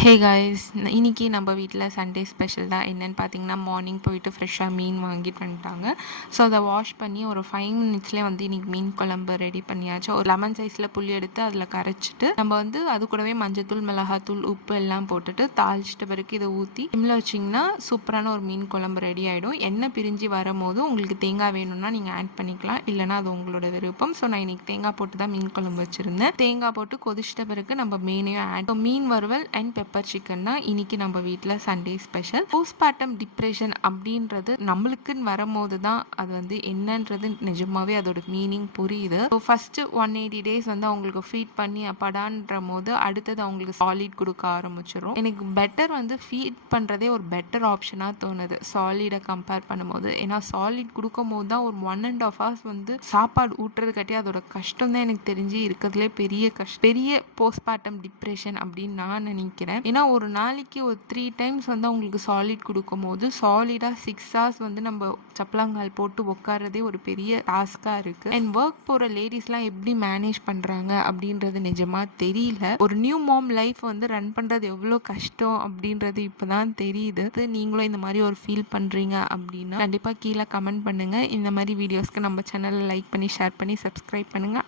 Hey guys, இன்னைக்கு நம்ம வீட்டில் சண்டே ஸ்பெஷல் தான். என்னென்னு பார்த்தீங்கன்னா, மார்னிங் போயிட்டு ஃப்ரெஷ்ஷாக மீன் வாங்கிட்டு வந்துட்டாங்க. ஸோ அதை வாஷ் பண்ணி ஒரு 5 மினிட்ஸ்லேயே வந்து இன்றைக்கி மீன் குழம்பு ரெடி பண்ணியாச்சு. ஒரு லெமன் சைஸில் புளி எடுத்து அதில் கரைச்சிட்டு நம்ம வந்து அது கூடவே மஞ்சத்தூள், மிளகாத்தூள், உப்பு எல்லாம் போட்டுட்டு தாளிச்சிட்ட பிறகு இதை ஊற்றி சிம்மில் வச்சிங்கன்னா சூப்பரான ஒரு மீன் குழம்பு ரெடி ஆகிடும். எண்ணெய் பிரிஞ்சு வரும்போது உங்களுக்கு தேங்காய் வேணும்னா நீங்கள் ஆட் பண்ணிக்கலாம், இல்லைனா அது உங்களோட விருப்பம். ஸோ நான் இன்றைக்கி தேங்காய் போட்டு தான் மீன் குழம்பு வச்சுருந்தேன். தேங்காய் போட்டு கொதிச்சிட்ட பிறகு நம்ம மீனையும் ஆட் மீன் வறுவல் அண்ட் பெப்பர் சிக்கன் தான் இன்னைக்கு நம்ம வீட்டில் சண்டே ஸ்பெஷல். போஸ்ட்மார்ட்டம் டிப்ரெஷன் அப்படின்றது நம்மளுக்குன்னு வரும்போது தான் அது வந்து என்னன்றது நிஜமாவே அதோட மீனிங் புரியுது. ஸோ ஃபர்ஸ்ட் 180 days வந்து அவங்களுக்கு ஃபீட் பண்ணி அப்பாடான்ற போது அடுத்தது அவங்களுக்கு சாலிட் கொடுக்க ஆரம்பிச்சிடும். எனக்கு பெட்டர் வந்து ஃபீட் பண்ணுறதே ஒரு பெட்டர் ஆப்ஷனாக தோணுது சாலிடை கம்பேர் பண்ணும்போது. ஏன்னா சாலிட் கொடுக்கும் போது தான் ஒரு 1.5 hours வந்து சாப்பாடு ஊட்டுறது கட்டி அதோட கஷ்டம் தான் எனக்கு தெரிஞ்சு இருக்கிறதுலே பெரிய போஸ்ட்மார்ட்டம் டிப்ரெஷன் அப்படின்னு நான் நினைக்கிறேன். ஏன்னா ஒரு நாளைக்கு ஒரு 3 times வந்து அவங்களுக்கு சாலிட் கொடுக்கும் போது சாலிடாக 6 hours வந்து நம்ம சப்பலாங்கால் போட்டு உட்காரதே ஒரு பெரிய டாஸ்காக இருக்குது. அண்ட் ஒர்க் போகிற லேடிஸ்லாம் எப்படி மேனேஜ் பண்ணுறாங்க அப்படின்றது நிஜமாக தெரியல. ஒரு நியூ மாம் லைஃப் வந்து ரன் பண்ணுறது எவ்வளோ கஷ்டம் அப்படின்றது இப்போ தான் தெரியுது. நீங்களும் இந்த மாதிரி ஒரு ஃபீல் பண்ணுறீங்க அப்படின்னா கண்டிப்பாக கீழே கமெண்ட் பண்ணுங்கள். இந்த மாதிரி வீடியோஸ்க்கு நம்ம சேனலை லைக் பண்ணி ஷேர் பண்ணி சப்ஸ்கிரைப் பண்ணுங்கள்.